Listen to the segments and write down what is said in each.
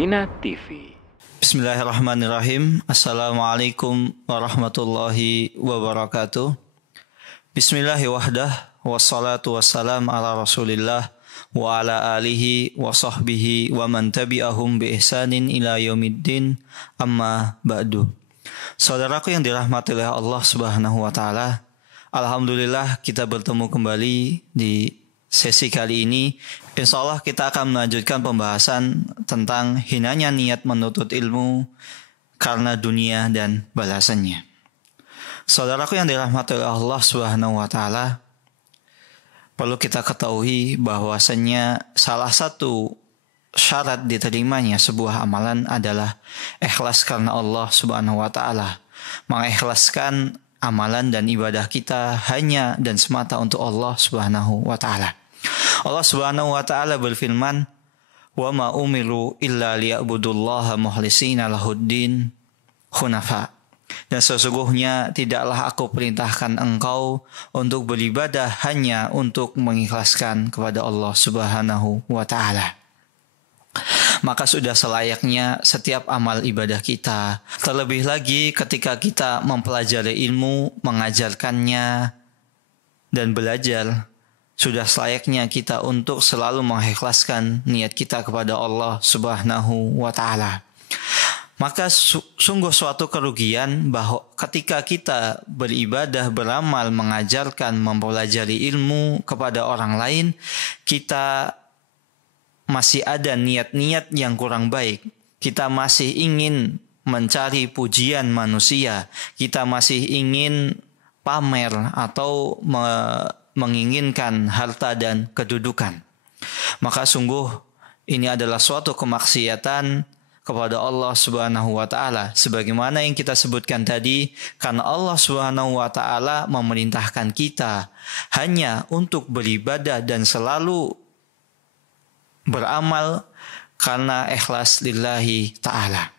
Madinah TV. Bismillahirrahmanirrahim. Assalamualaikum warahmatullahi wabarakatuh. Bismillahirrahmanirrahim. Wassalatu wassalam ala rasulillah wa ala alihi wa sahbihi wa man tabi'ahum bi ihsanin ila yaumiddin, amma ba'du. Saudaraku yang dirahmati oleh Allah Subhanahu wa taala, alhamdulillah kita bertemu kembali di sesi kali ini. Insya Allah kita akan melanjutkan pembahasan tentang hinanya niat menuntut ilmu karena dunia dan balasannya. Saudaraku yang dirahmati oleh Allah Subhanahu wa taala, perlu kita ketahui bahwasannya salah satu syarat diterimanya sebuah amalan adalah ikhlas karena Allah Subhanahu wa taala. Mengikhlaskan amalan dan ibadah kita hanya dan semata untuk Allah Subhanahu wa taala. Allah Subhanahu wa taala berfirman, "Wa ma umiru illa liya'budullaha mukhlishina lahuddin hunafa." Dan sesungguhnya tidaklah aku perintahkan engkau untuk beribadah hanya untuk mengikhlaskan kepada Allah Subhanahu wa taala. Maka sudah selayaknya setiap amal ibadah kita, terlebih lagi ketika kita mempelajari ilmu, mengajarkannya dan belajar, sudah selayaknya kita untuk selalu mengikhlaskan niat kita kepada Allah Subhanahu wa taala. Maka sungguh suatu kerugian bahwa ketika kita beribadah, beramal, mengajarkan, mempelajari ilmu kepada orang lain, kita masih ada niat-niat yang kurang baik. Kita masih ingin mencari pujian manusia. Kita masih ingin pamer atau menginginkan harta dan kedudukan. Maka sungguh ini adalah suatu kemaksiatan kepada Allah Subhanahu wa taala, sebagaimana yang kita sebutkan tadi, karena Allah Subhanahu wa taala memerintahkan kita hanya untuk beribadah dan selalu beramal karena ikhlas lillahi ta'ala.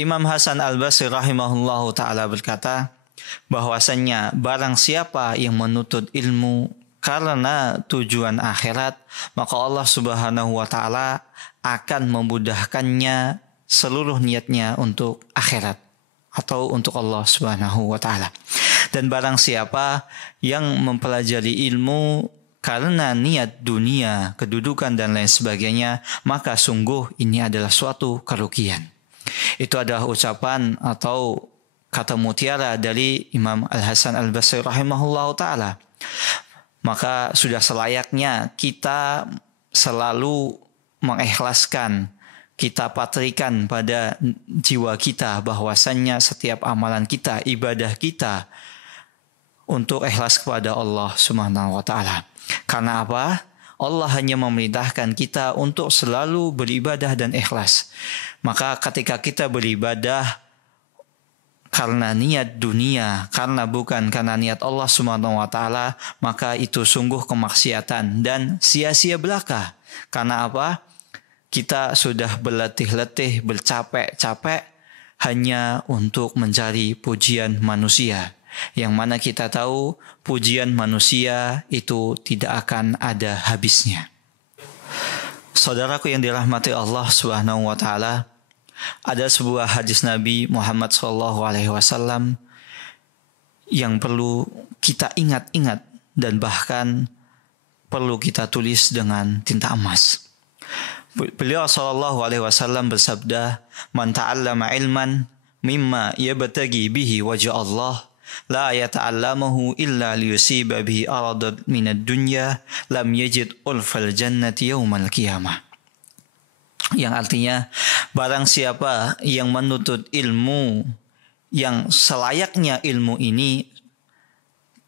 Imam Hasan Al-Basri rahimahullahu ta'ala berkata bahwasannya barang siapa yang menuntut ilmu karena tujuan akhirat, maka Allah Subhanahu wa ta'ala akan memudahkannya seluruh niatnya untuk akhirat atau untuk Allah Subhanahu wa ta'ala. Dan barang siapa yang mempelajari ilmu karena niat dunia, kedudukan dan lain sebagainya, maka sungguh ini adalah suatu kerugian. Itu adalah ucapan atau kata mutiara dari Imam Al-Hasan Al-Basri rahimahullahu ta'ala. Maka sudah selayaknya kita selalu mengikhlaskan, kita patrikan pada jiwa kita bahwasannya setiap amalan kita, ibadah kita untuk ikhlas kepada Allah Subhanahu wa taala. Karena apa? Allah hanya memerintahkan kita untuk selalu beribadah dan ikhlas. Maka ketika kita beribadah karena niat dunia, karena bukan karena niat Allah Subhanahu wa taala, maka itu sungguh kemaksiatan dan sia-sia belaka. Karena apa? Kita sudah berletih-letih, bercapek-capek hanya untuk mencari pujian manusia. Yang mana kita tahu pujian manusia itu tidak akan ada habisnya. Saudaraku yang dirahmati Allah Subhanahu wa taala, ada sebuah hadis Nabi Muhammad SAW yang perlu kita ingat-ingat dan bahkan perlu kita tulis dengan tinta emas. Beliau SAW bersabda, "Man ta'allama ilman mimma yabtagi bihi wajha Allah, la yata'allamahu illa liyusiba bihi aradan minad dunya, lam yajid ulfal jannati yaumal qiyamah." Yang artinya, barang siapa yang menuntut ilmu yang selayaknya ilmu ini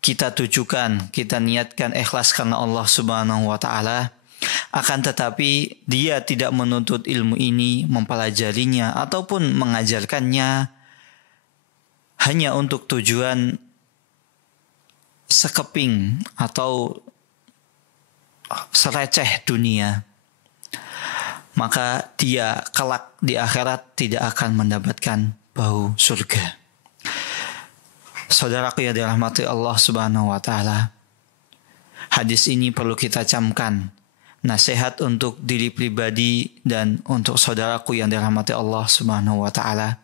kita tujukan, kita niatkan ikhlas karena Allah Subhanahu wa taala, akan tetapi dia tidak menuntut ilmu ini, mempelajarinya ataupun mengajarkannya hanya untuk tujuan sekeping atau sereceh dunia, maka dia kelak di akhirat tidak akan mendapatkan bau surga. Saudaraku yang dirahmati Allah Subhanahu wa taala, hadis ini perlu kita camkan nasihat untuk diri pribadi dan untuk saudaraku yang dirahmati Allah Subhanahu wa taala.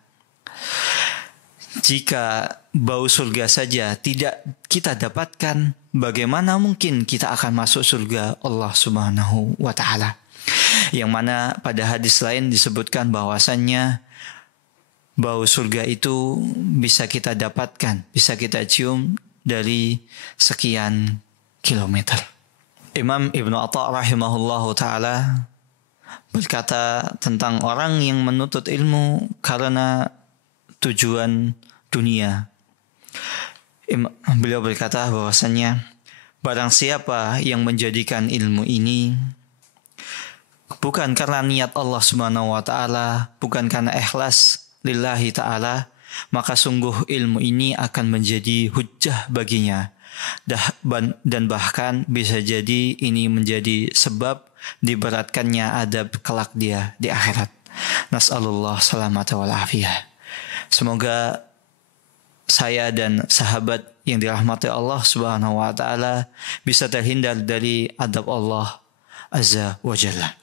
Jika bau surga saja tidak kita dapatkan, bagaimana mungkin kita akan masuk surga Allah Subhanahu wa taala? Yang mana pada hadis lain disebutkan bahwasannya bau surga itu bisa kita dapatkan, bisa kita cium dari sekian kilometer. Imam Ibnu Atha rahimahullahu ta'ala berkata tentang orang yang menuntut ilmu karena tujuan dunia. Beliau berkata bahwasannya barang siapa yang menjadikan ilmu ini bukan karena niat Allah Subhanahu wa taala, bukan karena ikhlas lillahi taala, maka sungguh ilmu ini akan menjadi hujjah baginya. Dan bahkan bisa jadi ini menjadi sebab diberatkannya adab kelak dia di akhirat. Nas'alullah salamata wal afiyah. Semoga saya dan sahabat yang dirahmati Allah Subhanahu wa taala bisa terhindar dari adab Allah Azza wa Jalla.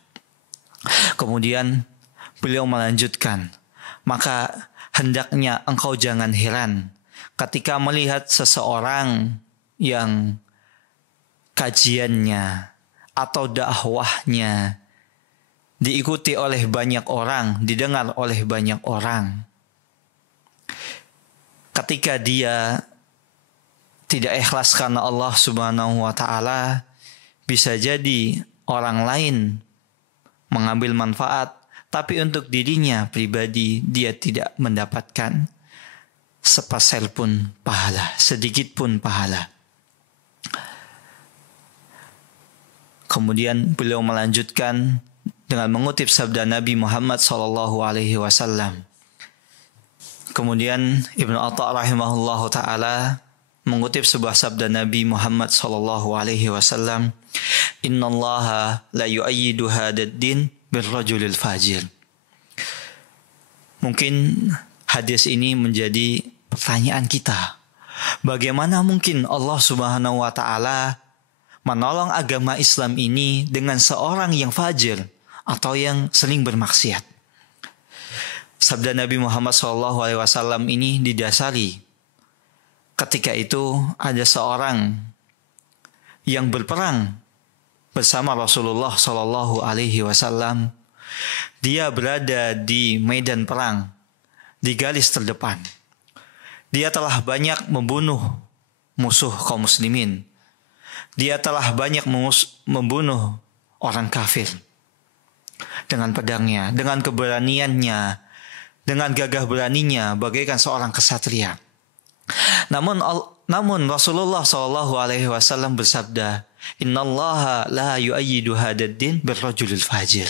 Kemudian beliau melanjutkan, maka hendaknya engkau jangan heran ketika melihat seseorang yang kajiannya atau dakwahnya diikuti oleh banyak orang, didengar oleh banyak orang. Ketika dia tidak ikhlas karena Allah Subhanahu wa taala, bisa jadi orang lain mengambil manfaat, tapi untuk dirinya pribadi dia tidak mendapatkan sepaser pun pahala, sedikit pun pahala. Kemudian beliau melanjutkan dengan mengutip sabda Nabi Muhammad SAW. Kemudian Ibnu Atha rahimahullahu ta'ala mengutip sebuah sabda Nabi Muhammad SAW. Innallaha la yu'ayyidu hadad din birrajulil fajir. Mungkin hadis ini menjadi pertanyaan kita. Bagaimana mungkin Allah Subhanahu wa ta'ala menolong agama Islam ini dengan seorang yang fajir atau yang sering bermaksiat? Sabda Nabi Muhammad SAW ini didasari ketika itu ada seorang yang berperang bersama Rasulullah SAW. Dia berada di medan perang, di garis terdepan. Dia telah banyak membunuh musuh kaum muslimin. Dia telah banyak membunuh orang kafir dengan pedangnya, dengan keberaniannya, dengan gagah beraninya bagaikan seorang kesatria. Namun Rasulullah SAW bersabda, Innallaha la yu'ayyidu hadad din birrajulil fajir.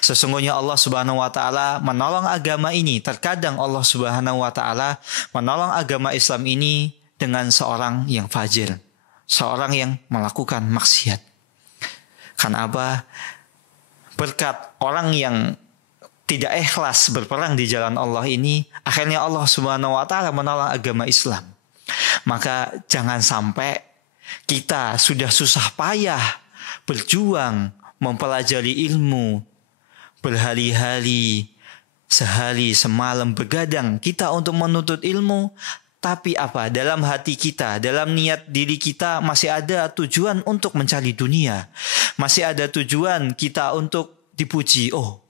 Sesungguhnya Allah Subhanahu wa taala menolong agama ini. Terkadang Allah Subhanahu wa taala menolong agama Islam ini dengan seorang yang fajir, seorang yang melakukan maksiat. Karena apa? Berkat orang yang tidak ikhlas berperang di jalan Allah ini, akhirnya Allah Subhanahu wa taala menolong agama Islam. Maka jangan sampai kita sudah susah payah berjuang mempelajari ilmu, berhari-hari, sehari semalam begadang kita untuk menuntut ilmu, tapi apa? Dalam hati kita, dalam niat diri kita masih ada tujuan untuk mencari dunia. Masih ada tujuan kita untuk dipuji. Oh,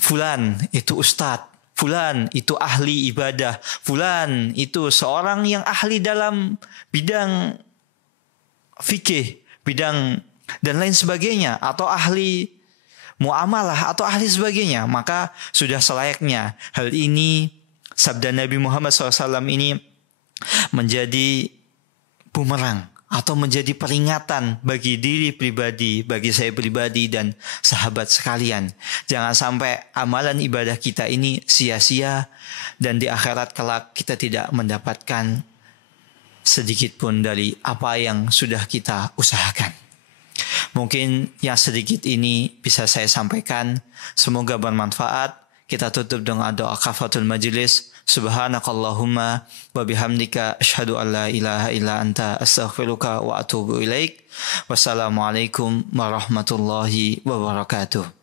fulan itu ustadz, fulan itu ahli ibadah, fulan itu seorang yang ahli dalam bidang fikih, bidang dan lain sebagainya, atau ahli muamalah atau ahli sebagainya. Maka sudah selayaknya hal ini, sabda Nabi Muhammad SAW ini menjadi bumerang atau menjadi peringatan bagi diri pribadi, bagi saya pribadi dan sahabat sekalian. Jangan sampai amalan ibadah kita ini sia-sia dan di akhirat kelak kita tidak mendapatkan sedikit pun dari apa yang sudah kita usahakan. Mungkin yang sedikit ini bisa saya sampaikan. Semoga bermanfaat. Kita tutup dengan doa kafatul majlis. Subhanakallahumma wa bihamdika asyhadu an la ilaha illa anta astaghfiruka wa atubu ilaik. Wassalamualaikum warahmatullahi wabarakatuh.